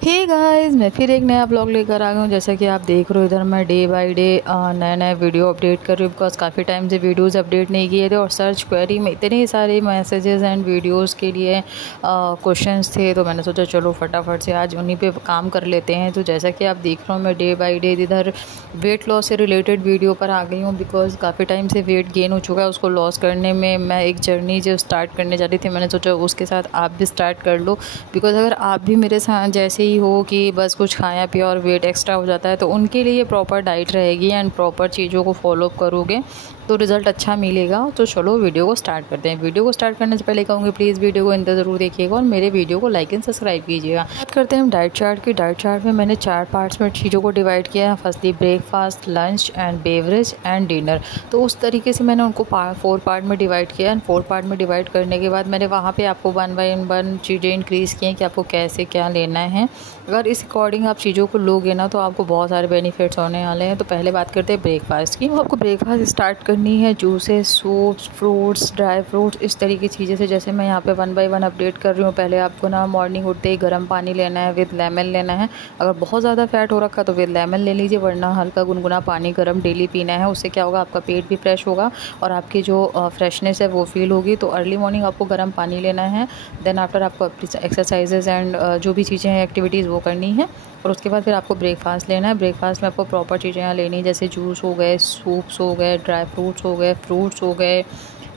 Hey guys, मैं फिर एक नया ब्लॉग लेकर आ गया हूँ। जैसा कि आप देख रहे हो, इधर मैं डे बाय डे नए नए वीडियो अपडेट कर रही हूँ, बिकॉज काफ़ी टाइम से वीडियोस अपडेट नहीं किए थे और सर्च क्वेरी में इतने सारे मैसेजेस एंड वीडियोस के लिए क्वेश्चंस थे, तो मैंने सोचा चलो फटाफट से आज उन्हीं पे काम कर लेते हैं। तो जैसा कि आप देख रहे हो, मैं डे बाई डे इधर वेट लॉस से रिलेटेड वीडियो पर आ गई हूँ, बिकॉज काफ़ी टाइम से वेट गेन हो चुका है। उसको लॉस करने में मैं एक जर्नी जो स्टार्ट करने जा रही थी, मैंने सोचा उसके साथ आप भी स्टार्ट कर लो। बिकॉज अगर आप भी मेरे साथ जैसे ही हो कि बस कुछ खाया पिया और वेट एक्स्ट्रा हो जाता है, तो उनके लिए प्रॉपर डाइट रहेगी एंड प्रॉपर चीज़ों को फॉलो करोगे तो रिज़ल्ट अच्छा मिलेगा। तो चलो वीडियो को स्टार्ट करते हैं। वीडियो को स्टार्ट करने से पहले कहूँगी प्लीज़ वीडियो को इंतज़ार ज़रूर देखिएगा और मेरे वीडियो को लाइक एंड सब्सक्राइब कीजिएगा। बात करते हैं हम डाइट चार्ट की। डाइट चार्ट में मैंने 4 पार्ट्स में चीज़ों को डिवाइड किया है। Firstly breakfast, lunch and beverage and dinner. तो उस तरीके से मैंने उनको 4 पार्ट में डिवाइड किया एंड 4 पार्ट में डिवाइड करने के बाद मैंने वहाँ पर आपको 1 बाय 1 चीज़ें इंक्रीज़ की हैं कि आपको कैसे क्या लेना है। अगर इस अकॉर्डिंग आप चीज़ों को लोगे ना तो आपको बहुत सारे बेनिफिट्स होने वाले हैं। तो पहले बात करते हैं ब्रेकफास्ट की। आपको ब्रेकफास्ट स्टार्ट करनी है juices, soups, fruits, dry fruits, इस तरीके की चीज़ें से। जैसे मैं यहाँ पे 1 बाय 1 अपडेट कर रही हूँ। पहले आपको ना मॉर्निंग उठते ही गर्म पानी लेना है, विद लेमन लेना है। अगर बहुत ज़्यादा फैट हो रखा तो विद लेमन ले लीजिए, वरना हल्का गुनगुना पानी गर्म डेली पीना है। उससे क्या होगा, आपका पेट भी फ्रेश होगा और आपकी जो फ्रेशनेस है वो फील होगी। तो अर्ली मॉर्निंग आपको गर्म पानी लेना है। देन आफ्टर आपको एक्सरसाइजेज एंड जो भी चीज़ें हैं एक्टिविटीज़ वो करनी है और उसके बाद फिर आपको ब्रेकफास्ट लेना है। ब्रेकफास्ट में आपको प्रॉपर चीज़ें यहाँ लेनी, जैसे जूस हो गए, सूप्स हो गए, ड्राई फ्रूट्स हो गए, फ्रूट्स हो गए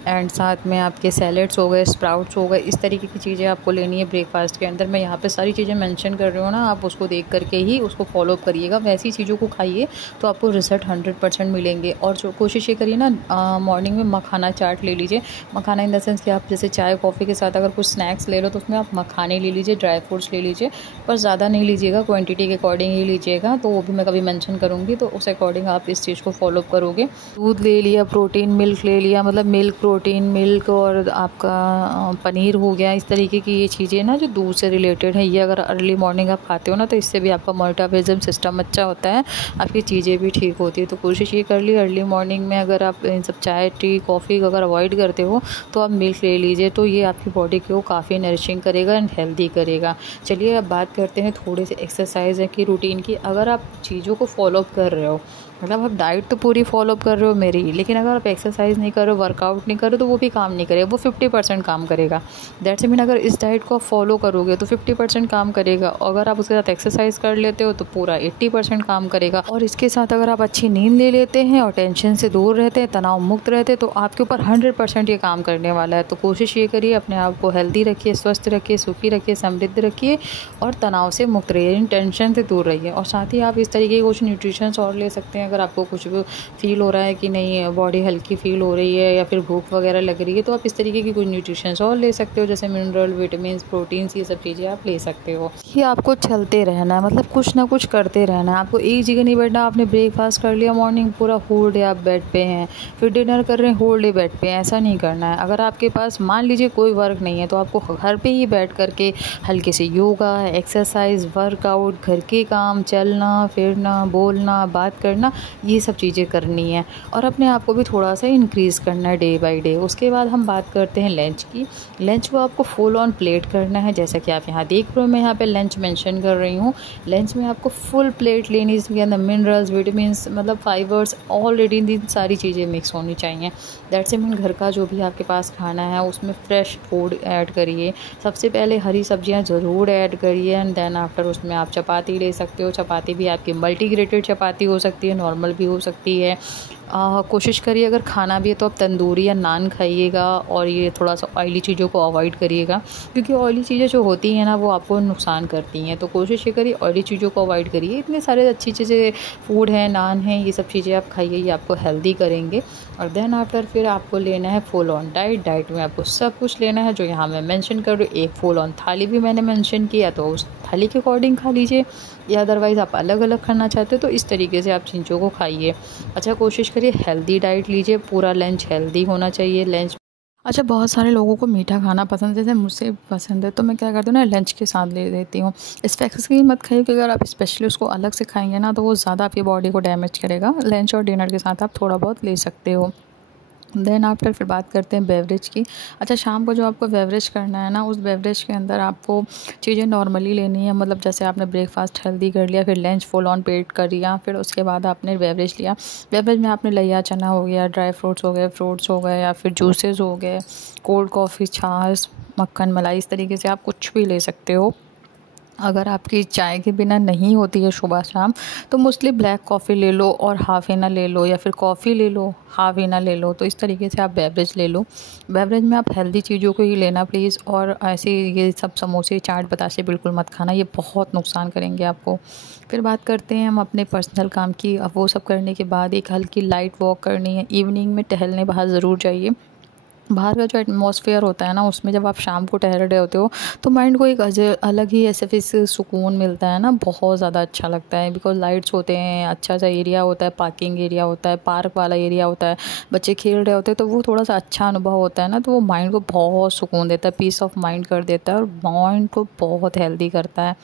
एंड साथ में आपके सैलेड्स हो गए, स्प्राउट्स हो गए। इस तरीके की चीज़ें आपको लेनी है ब्रेकफास्ट के अंदर। मैं यहाँ पे सारी चीज़ें मेंशन कर रही हूँ ना, आप उसको देख करके ही उसको फॉलो करिएगा। वैसी चीज़ों को खाइए तो आपको रिज़ल्ट 100% मिलेंगे। और जो कोशिश ये करिए ना, मॉर्निंग में मखाना चाट ले लीजिए। मखाना इन द सेंस कि आप जैसे चाय कॉफ़ी के साथ अगर कुछ स्नैक्स ले लो तो उसमें आप मखाने ले लीजिए, ड्राई फ्रूट्स ले लीजिए, पर ज़्यादा नहीं लीजिएगा, क्वान्टिटी के अकॉर्डिंग ही लीजिएगा। तो वो भी मैं कभी मैंशन करूँगी, तो उस अकॉर्डिंग आप इस चीज़ को फॉलो करोगे। दूध ले लिया, प्रोटीन मिल्क ले लिया, मतलब मिल्क, प्रोटीन मिल्क और आपका पनीर हो गया। इस तरीके की ये चीज़ें ना जो दूध से रिलेटेड है, ये अगर अर्ली मॉर्निंग आप खाते हो ना तो इससे भी आपका मेटाबॉलिज्म सिस्टम अच्छा होता है, आपकी चीज़ें भी ठीक होती है। तो कोशिश ये कर ली अर्ली मॉर्निंग में, अगर आप इन सब चाय टी कॉफ़ी अगर अवॉइड करते हो तो आप मिल्क ले लीजिए। तो ये आपकी बॉडी को काफ़ी नरिशिंग करेगा एंड हेल्दी करेगा। चलिए अब बात करते हैं थोड़े से एक्सरसाइज की रूटीन की। अगर आप चीज़ों को फॉलो कर रहे हो, मतलब आप डाइट तो पूरी फॉलो कर रहे हो मेरी, लेकिन अगर आप एक्सरसाइज नहीं कर रहे हो, वर्कआउट नहीं कर रहे हो, तो वो भी काम नहीं करेगा, वो 50% काम करेगा। दैट्स मीन अगर इस डाइट को आप फॉलो करोगे तो 50% काम करेगा, और अगर आप उसके साथ एक्सरसाइज कर लेते हो तो पूरा 80% काम करेगा। और इसके साथ अगर आप अच्छी नींद ले लेते हैं और टेंशन से दूर रहते हैं, तनाव मुक्त रहते हैं, तो आपके ऊपर 100% ये काम करने वाला है। तो कोशिश ये करिए, अपने आप को हेल्दी रखिए, स्वस्थ रखिए, सुखी रखिए, समृद्ध रखिए और तनाव से मुक्त रहिए, टेंशन से दूर रहिए। और साथ ही आप इस तरीके के कुछ न्यूट्रिशंस और ले सकते हैं। अगर आपको कुछ भी फील हो रहा है कि नहीं, बॉडी हल्की फील हो रही है या फिर भूख वगैरह लग रही है, तो आप इस तरीके की कुछ न्यूट्रिशंस और ले सकते हो, जैसे मिनरल, विटामिन, प्रोटीन्स, ये सब चीज़ें आप ले सकते हो। ये आपको चलते रहना है, मतलब कुछ ना कुछ करते रहना है। आपको एक जगह नहीं बैठना। आपने ब्रेकफास्ट कर लिया मॉर्निंग, पूरा होल डे आप बेड पे हैं, फिर डिनर कर रहे हैं, होल डे बेड पे हैं, ऐसा नहीं करना है। अगर आपके पास मान लीजिए कोई वर्क नहीं है, तो आपको घर पे ही बैठ करके हल्के से योगा, एक्सरसाइज, वर्कआउट, घर के काम, चलना फिरना, बोलना, बात करना, ये सब चीज़ें करनी है और अपने आप को भी थोड़ा सा इंक्रीज़ करना है डे बाय डे। उसके बाद हम बात करते हैं लंच की। लंच को आपको फुल ऑन प्लेट करना है, जैसा कि आप यहाँ देख रहे हो, मैं यहाँ पे लंच मेंशन कर रही हूँ। लंच में आपको फुल प्लेट लेनी है, जिसके अंदर मिनरल्स, विटामिन्स, मतलब फाइबर्स ऑलरेडी इन सारी चीज़ें मिक्स होनी चाहिए। दैट्स मीन घर का जो भी आपके पास खाना है उसमें फ्रेश फूड ऐड करिए। सबसे पहले हरी सब्जियाँ ज़रूर ऐड करिए एंड देन आफ्टर उसमें आप चपाती ले सकते हो। चपाती भी आपकी मल्टीग्रेटेड चपाती हो सकती है, नॉर्मल भी हो सकती है। कोशिश करिए अगर खाना भी है तो आप तंदूरी या नान खाइएगा और ये थोड़ा सा ऑयली चीज़ों को अवॉइड करिएगा, क्योंकि ऑयली चीज़ें जो होती हैं ना वो आपको नुकसान करती हैं। तो कोशिश ये करिए ऑयली चीज़ों को अवॉइड करिए। इतने सारे अच्छी चीज़ें फूड हैं, नान हैं, ये सब चीज़ें आप खाइए, ये आपको हेल्दी करेंगे। और देन आफ्टर फिर आपको लेना है फुल ऑन डाइट। डाइट में आपको सब कुछ लेना है जो यहाँ मैं मेंशन कर रही हूँ। एक फुल ऑन थाली भी मैंने मेंशन किया, तो उस थाली के अकॉर्डिंग खा लीजिए, या अदरवाइज़ आप अलग अलग खाना चाहते हो तो इस तरीके से आप चीज़ों को खाइए। अच्छा, कोशिश करिए हेल्दी डाइट लीजिए, पूरा लंच हेल्दी होना चाहिए। लंच अच्छा, बहुत सारे लोगों को मीठा खाना पसंद है, जैसे मुझे पसंद है, तो मैं क्या करती हूँ ना, लंच के साथ ले लेती हूँ। स्पेसिफिकली मत खाइए, क्योंकि अगर आप स्पेशली उसको अलग से खाएंगे ना तो वो ज़्यादा आपकी बॉडी को डैमेज करेगा। लंच और डिनर के साथ आप थोड़ा बहुत ले सकते हो। देन आफ्टर फिर बात करते हैं बेवरेज की। अच्छा, शाम को जो आपको बेवरेज करना है ना, उस बेवरेज के अंदर आपको चीज़ें नॉर्मली लेनी है। मतलब जैसे आपने ब्रेकफास्ट हेल्दी कर लिया, फिर लंच फुल ऑन पेट कर लिया, फिर उसके बाद आपने बेवरेज लिया। बेवरेज में आपने लिया चना हो गया, ड्राई फ्रूट्स हो गए, फ्रूट्स हो गए, या फिर जूसेस हो गए, कोल्ड कॉफ़ी, छाछ, मक्खन, मलाई, इस तरीके से आप कुछ भी ले सकते हो। अगर आपकी चाय के बिना नहीं होती है सुबह शाम, तो मोस्टली ब्लैक कॉफ़ी ले लो और हाफ़ इना ले लो, या फिर कॉफ़ी ले लो, हाफ़ इना ले लो। तो इस तरीके से आप बेवरेज ले लो। बेवरेज में आप हेल्दी चीज़ों को ही लेना प्लीज़, और ऐसे ये सब समोसे, चाट, बताशे बिल्कुल मत खाना, ये बहुत नुकसान करेंगे आपको। फिर बात करते हैं हम अपने पर्सनल काम की। अब वो सब करने के बाद एक हल्की लाइट वॉक करनी है। इवनिंग में टहलने बाहर ज़रूर जाइए। बाहर का जो एटमॉस्फेयर होता है ना, उसमें जब आप शाम को टहल रहे होते हो, तो माइंड को एक अलग ही ऐसे फिर सुकून मिलता है ना, बहुत ज़्यादा अच्छा लगता है। बिकॉज़ लाइट्स होते हैं, अच्छा सा एरिया होता है, पार्किंग एरिया होता है, पार्क वाला एरिया होता है, बच्चे खेल रहे होते हैं, तो वो थोड़ा सा अच्छा अनुभव होता है ना, तो वो माइंड को बहुत सुकून देता है, पीस ऑफ माइंड कर देता है, और माइंड को बहुत हेल्दी करता है।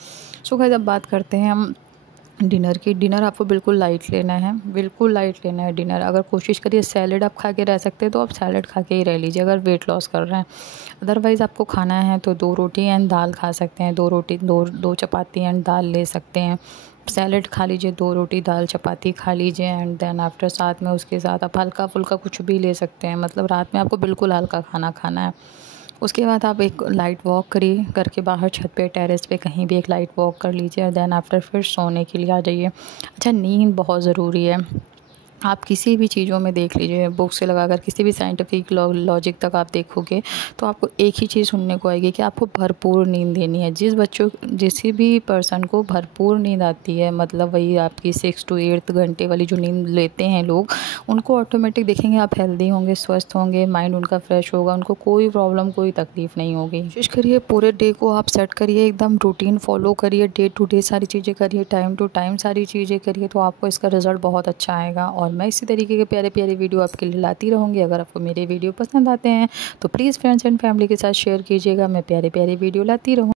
सो गाइस, अब बात करते हैं हम डिनर की। डिनर आपको बिल्कुल लाइट लेना है, बिल्कुल लाइट लेना है डिनर। अगर कोशिश करिए सैलेड आप खा के रह सकते हैं, तो आप सैलेड खा के ही रह लीजिए अगर वेट लॉस कर रहे हैं। अदरवाइज़ आपको खाना है तो 2 रोटी एंड दाल खा सकते हैं, 2 रोटी, 2 चपाती एंड दाल ले सकते हैं। सैलेड खा लीजिए, 2 रोटी, दाल, चपाती खा लीजिए, एंड देन आफ्टर साथ में उसके साथ आप हल्का-फुल्का कुछ भी ले सकते हैं। मतलब रात में आपको बिल्कुल हल्का खाना खाना है। उसके बाद आप एक लाइट वॉक करिए, करके बाहर छत पे, टेरेस पे कहीं भी एक लाइट वॉक कर लीजिए, और देन आफ्टर फिर सोने के लिए आ जाइए। अच्छा, नींद बहुत ज़रूरी है। आप किसी भी चीज़ों में देख लीजिए, बुक से लगाकर किसी भी साइंटिफिक लॉजिक तक आप देखोगे, तो आपको एक ही चीज़ सुनने को आएगी कि आपको भरपूर नींद लेनी है। जिस भी पर्सन को भरपूर नींद आती है, मतलब वही आपकी 6 to 8 घंटे वाली जो नींद लेते हैं लोग, उनको ऑटोमेटिक देखेंगे आप हेल्दी होंगे, स्वस्थ होंगे, माइंड उनका फ्रेश होगा, उनको कोई प्रॉब्लम, कोई तकलीफ़ नहीं होगी। कोशिश करिए पूरे डे को आप सेट करिए, एकदम रूटीन फॉलो करिए, डे टू डे सारी चीज़ें करिए, टाइम टू टाइम सारी चीज़ें करिए, तो आपको इसका रिज़ल्ट बहुत अच्छा आएगा। और मैं इसी तरीके के प्यारे प्यारे वीडियो आपके लिए लाती रहूँगी। अगर आपको मेरे वीडियो पसंद आते हैं, तो प्लीज़ फ्रेंड्स एंड फैमिली के साथ शेयर कीजिएगा। मैं प्यारे प्यारे वीडियो लाती रहूँ।